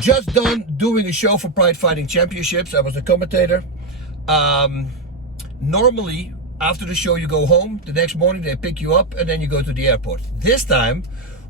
Just done doing a show for Pride Fighting Championships. I was the commentator. Normally, after the show, you go home. The next morning, they pick you up, and then you go to the airport. This time,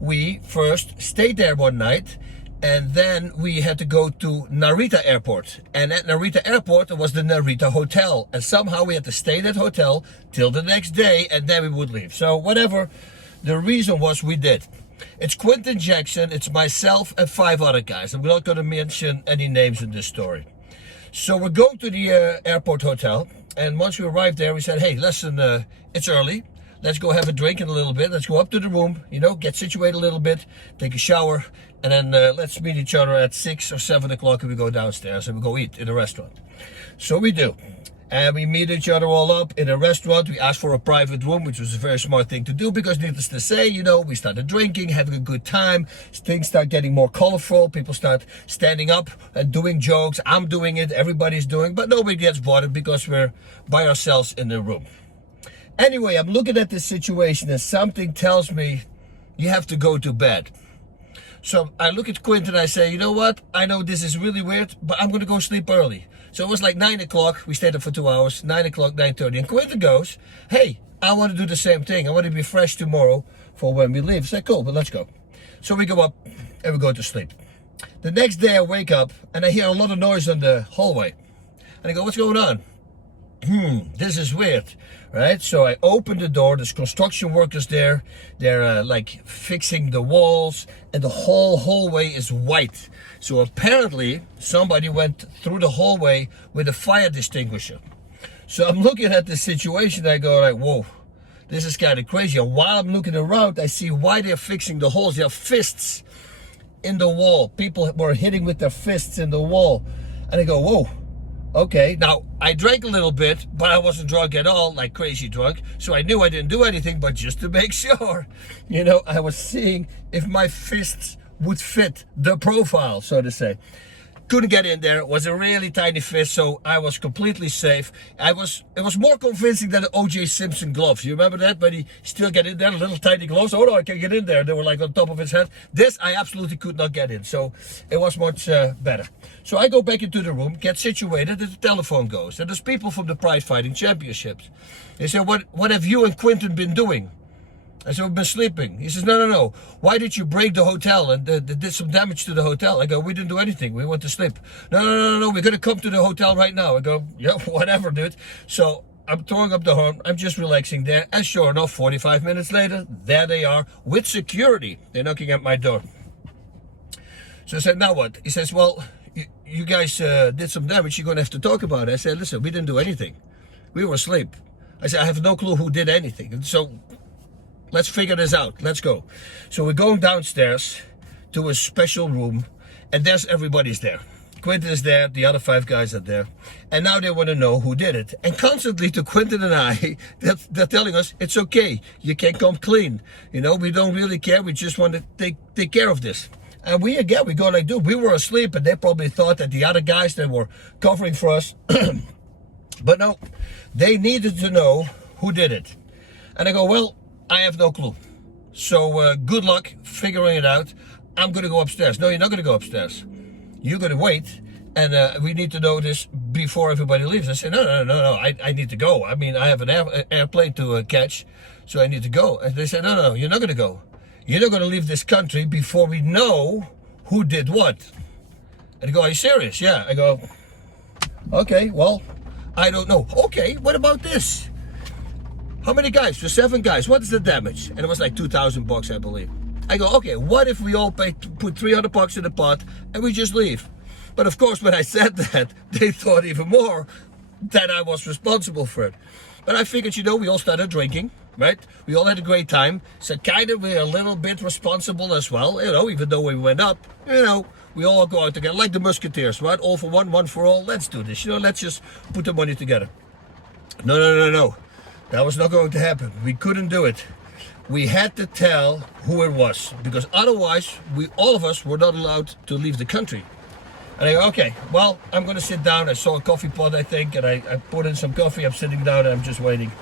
we first stayed there one night, and then we had to go to Narita Airport. And at Narita Airport, there was the Narita Hotel. And somehow we had to stay in that hotel till the next day, and then we would leave. So whatever the reason was, we did. It's Quentin Jackson, it's myself, and 5 other guys. I'm not going to mention any names in this story. So we're going to the airport hotel, and once we arrived there, we said, hey, listen, it's early. Let's go have a drink in a little bit. Let's go up to the room, you know, get situated a little bit, take a shower, and then let's meet each other at 6 or 7 o'clock, and we go downstairs and we go eat in a restaurant. So we do. And we meet each other all up in a restaurant. We asked for a private room, which was a very smart thing to do because, needless to say, you know, we started drinking, having a good time. Things start getting more colorful. People start standing up and doing jokes. I'm doing it. Everybody's doing, but nobody gets bothered because we're by ourselves in the room. Anyway, I'm looking at this situation and something tells me you have to go to bed. So I look at Quentin and I say, you know what? I know this is really weird, but I'm going to go sleep early. So it was like 9 o'clock. We stayed up for 2 hours, 9 o'clock, 9:30. And Quentin goes, hey, I want to do the same thing. I want to be fresh tomorrow for when we leave. I said, cool, but let's go. So we go up and we go to sleep. The next day I wake up and I hear a lot of noise on the hallway. And I go, what's going on? This is weird, right? So I open the door, there's construction workers there. They're like fixing the walls and the whole hallway is white. So apparently somebody went through the hallway with a fire extinguisher. So I'm looking at the situation, I go like, whoa, this is kind of crazy. And while I'm looking around, I see why they're fixing the holes. They have fists in the wall. People were hitting with their fists in the wall. And I go, whoa. Okay, now I drank a little bit, but I wasn't drunk at all, like crazy drunk. So I knew I didn't do anything, but just to make sure, you know, I was seeing if my fists would fit the profile, so to say. Couldn't get in there. It was a really tiny fist, so I was completely safe. It was more convincing than the O.J. Simpson gloves. You remember that? But he still get in there, little tiny gloves. Oh no, I can get in there. They were like on top of his head. This, I absolutely could not get in. So it was much better. So I go back into the room, get situated, and the telephone goes. And there's people from the Pride Fighting Championships. They say, what have you and Quentin been doing? I said, we've been sleeping. He says, no. Why did you break the hotel and did some damage to the hotel? I go, we didn't do anything. We went to sleep. No. We're going to come to the hotel right now. I go, yeah, whatever, dude. So I'm throwing up the horn. I'm just relaxing there. And sure enough, 45 minutes later, there they are with security. They're knocking at my door. So I said, now what? He says, well, you guys did some damage. You're going to have to talk about it. I said, listen, we didn't do anything. We were asleep. I said, I have no clue who did anything. And so let's figure this out. Let's go. So we're going downstairs to a special room, and there's everybody's there. Quentin is there, the other 5 guys are there, and now they want to know who did it. And constantly to Quentin and I, they're telling us, it's okay, you can come clean. You know, we don't really care, we just want to take care of this. And we go like, dude, we were asleep, and they probably thought that the other guys that were covering for us, but no, they needed to know who did it. And I go, well, I have no clue. So good luck figuring it out. I'm going to go upstairs. No, you're not going to go upstairs. You're going to wait, and we need to know this before everybody leaves. I said, no. I need to go. I mean, I have an airplane to catch, so I need to go. And they said, no, you're not going to go. You're not going to leave this country before we know who did what. And I go, are you serious? Yeah. I go, okay, well, I don't know. Okay, what about this? How many guys? There's 7 guys. What is the damage? And it was like $2,000, I believe. I go, okay, what if we all put $300 in the pot and we just leave? But of course, when I said that, they thought even more that I was responsible for it. But I figured, you know, we all started drinking, right? We all had a great time. So kind of we're a little bit responsible as well, you know, even though we went up, you know, we all go out together, like the Musketeers, right? All for one, one for all. Let's do this, you know, let's just put the money together. No. That was not going to happen. We couldn't do it. We had to tell who it was, because otherwise, all of us were not allowed to leave the country. And I go, okay, well, I'm going to sit down. I saw a coffee pot, I think, and I put in some coffee. I'm sitting down and I'm just waiting.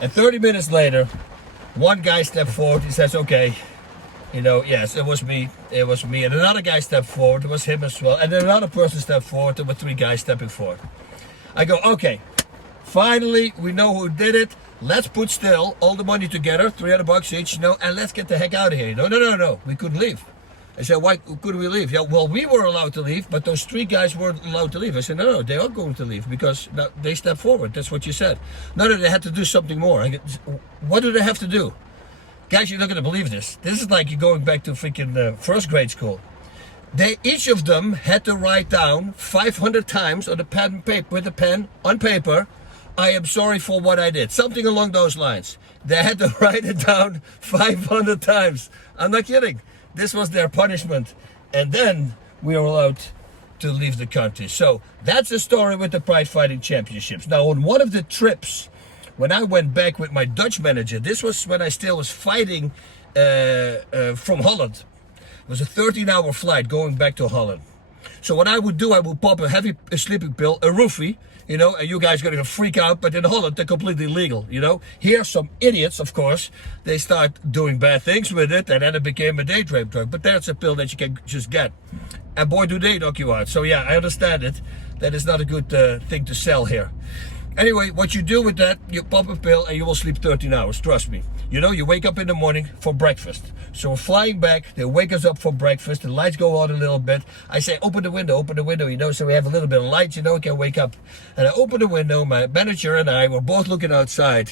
And 30 minutes later, one guy stepped forward. He says, okay, You know, yes, it was me. It was me. And another guy stepped forward. It was him as well. And then another person stepped forward. There were 3 guys stepping forward. I go, okay, finally, we know who did it. Let's put still all the money together, $300 each, you know, and let's get the heck out of here. No. We couldn't leave. I said, why couldn't we leave? Yeah, well, we were allowed to leave, but those 3 guys weren't allowed to leave. I said, no, they are going to leave because they stepped forward. That's what you said. No, they had to do something more. I go, what do they have to do? Guys, you're not going to believe this. This is like you're going back to freaking first grade school. Each of them had to write down 500 times on the pen and paper, with a pen on paper, I am sorry for what I did. Something along those lines. They had to write it down 500 times. I'm not kidding. This was their punishment. And then we were allowed to leave the country. So that's the story with the Pride Fighting Championships. Now, on one of the trips, when I went back with my Dutch manager, this was when I still was fighting from Holland. It was a 13-hour flight going back to Holland. So what I would do, I would pop a sleeping pill, a roofie, you know, and you guys are going to freak out, but in Holland, they're completely legal, you know. Here, some idiots, of course, they start doing bad things with it, and then it became a date rape drug. But that's a pill that you can just get. And boy, do they knock you out. So yeah, I understand it. That is not a good thing to sell here. Anyway, what you do with that, you pop a pill and you will sleep 13 hours, trust me. You know, you wake up in the morning for breakfast. So we're flying back, they wake us up for breakfast, the lights go on a little bit. I say, open the window, you know, so we have a little bit of light, you know, we can wake up. And I open the window, my manager and I were both looking outside.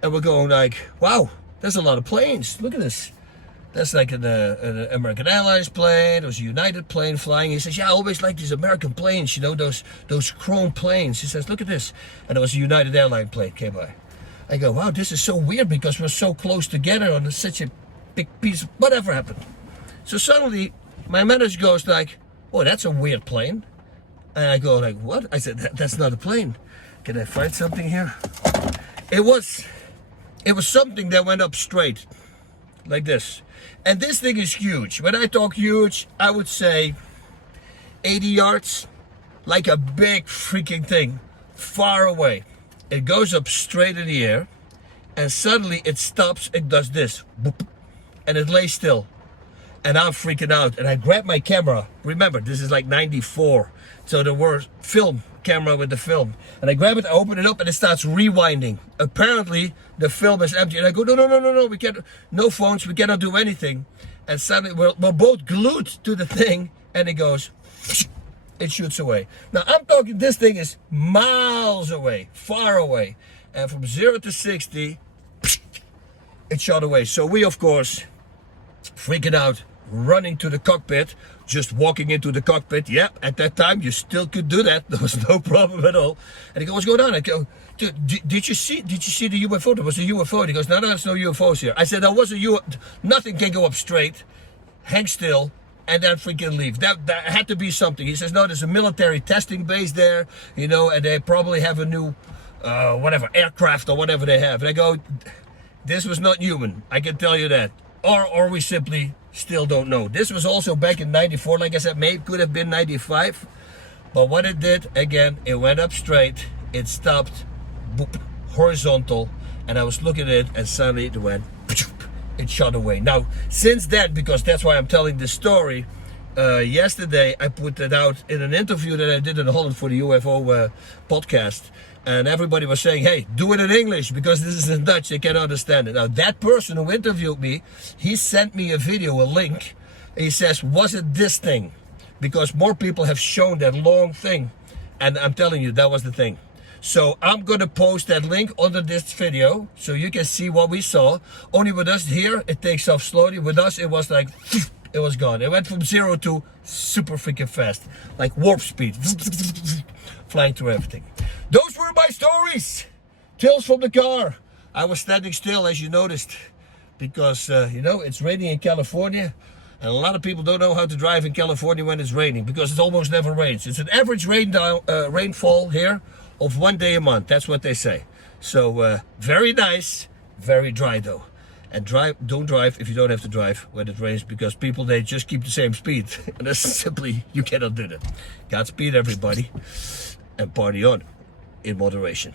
And we're going like, wow, there's a lot of planes, look at this. That's like an American Airlines plane. There was a United plane flying. He says, yeah, I always like these American planes, you know, those chrome planes. He says, look at this. And it was a United Airlines plane came by. I go, wow, this is so weird because we're so close together on such a big piece. Whatever happened? So suddenly, my manager goes like, oh, that's a weird plane. And I go like, what? I said, that's not a plane. Can I find something here? It was something that went up straight, like this. And this thing is huge. When I talk huge, I would say 80 yards, like a big freaking thing, far away. It goes up straight in the air, and suddenly it stops, it does this, boop, and it lays still. And I'm freaking out, and I grab my camera. Remember, this is like 94, so there were film camera with the film. And I grab it, I open it up, and it starts rewinding. Apparently, the film is empty. And I go, no, we can't, no phones, we cannot do anything. And suddenly, we're both glued to the thing, and it goes, it shoots away. Now, I'm talking, this thing is miles away, far away. And from 0 to 60, it shot away. So we, of course, freaking out, running to the cockpit, just walking into the cockpit. Yeah, at that time you still could do that. There was no problem at all. And he goes, what's going on? I go, dude, did you see the UFO? There was a UFO. And he goes, no, there's no UFOs here. I said, there was a UFO. Nothing can go up straight, hang still, and then freaking leave. That had to be something. He says, no, there's a military testing base there, you know, and they probably have a new, whatever, aircraft or whatever they have. And I go, this was not human. I can tell you that. Or we simply still don't know. This was also back in 94, like I said, maybe could have been 95. But what it did, again, it went up straight, it stopped, boop, horizontal, and I was looking at it, and suddenly it went, it shot away. Now, since then, because that's why I'm telling this story, yesterday I put it out in an interview that I did in Holland for the UFO podcast. And everybody was saying, hey, do it in English because this is in Dutch, they can't understand it. Now, that person who interviewed me, he sent me a video, a link. He says, was it this thing? Because more people have shown that long thing. And I'm telling you, that was the thing. So I'm going to post that link under this video so you can see what we saw. Only with us here, it takes off slowly. With us, it was like, it was gone. It went from 0 to super freaking fast. Like warp speed. Flying through everything. Those were my stories. Tales from the car. I was standing still, as you noticed, because, you know, it's raining in California. And a lot of people don't know how to drive in California when it's raining, because it almost never rains. It's an average rainfall here of 1 day a month. That's what they say. So, very nice, very dry, though. And don't drive if you don't have to drive when it rains, because people, they just keep the same speed. And that's simply, you cannot do that. Godspeed, everybody. And party on in moderation.